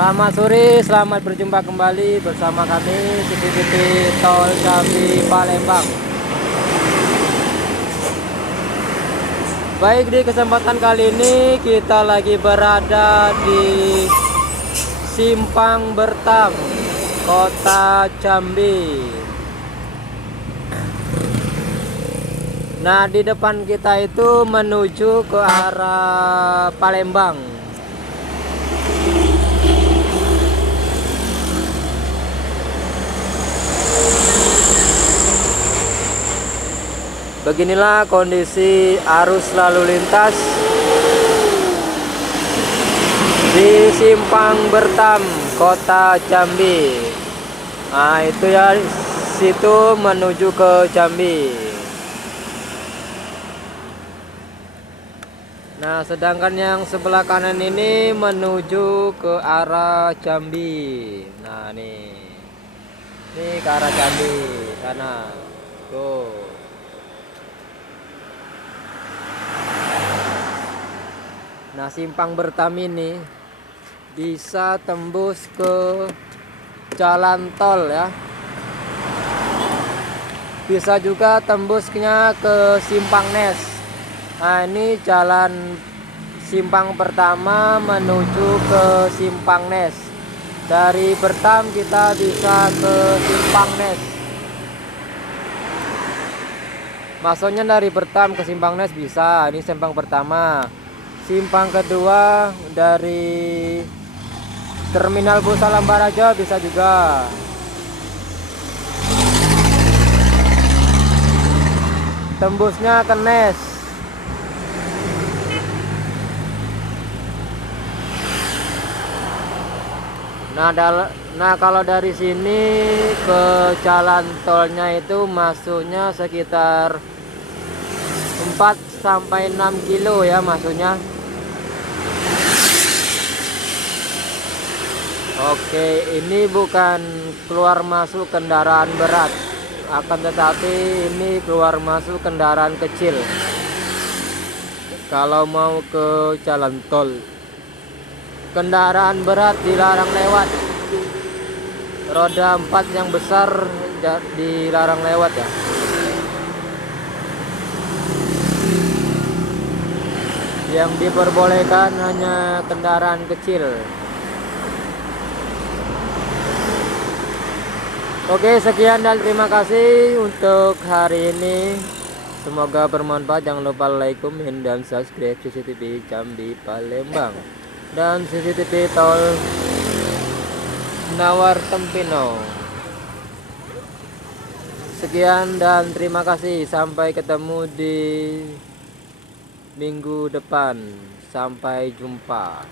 Selamat sore, selamat berjumpa kembali bersama kami CCTV Tol Jambi Palembang. Baik, di kesempatan kali ini kita lagi berada di Simpang Bertam, Kota Jambi. Nah, di depan kita itu menuju ke arah Palembang. Beginilah kondisi arus lalu lintas di Simpang Bertam, Kota Jambi. Nah, itu ya, situ menuju ke Jambi. Nah, sedangkan yang sebelah kanan ini menuju ke arah Jambi. Nah, nih. Ini ke arah Jambi sana. Tuh. Nah, Simpang Bertam ini bisa tembus ke jalan tol ya. Bisa juga tembusnya ke Simpang Nes. Nah, ini jalan Simpang pertama menuju ke Simpang Nes. Dari Bertam kita bisa ke Simpang Nes. Maksudnya dari Bertam ke Simpang Nes bisa. Ini Simpang pertama. Simpang kedua dari Terminal Bus Alambaraja bisa juga. Tembusnya ke Nes. Nah, kalau dari sini ke jalan tolnya itu masuknya sekitar 4 sampai 6 kilo ya masuknya. Oke, ini bukan keluar masuk kendaraan berat, akan tetapi ini keluar masuk kendaraan kecil. Kalau mau ke jalan tol, kendaraan berat dilarang lewat. Roda 4 yang besar dilarang lewat ya. Yang diperbolehkan hanya kendaraan kecil. Oke, sekian dan terima kasih untuk hari ini. Semoga bermanfaat. Jangan lupa like, komen, dan subscribe CCTV Jambi Palembang dan CCTV Tol Nawar Tempino. Sekian dan terima kasih. Sampai ketemu di minggu depan. Sampai jumpa.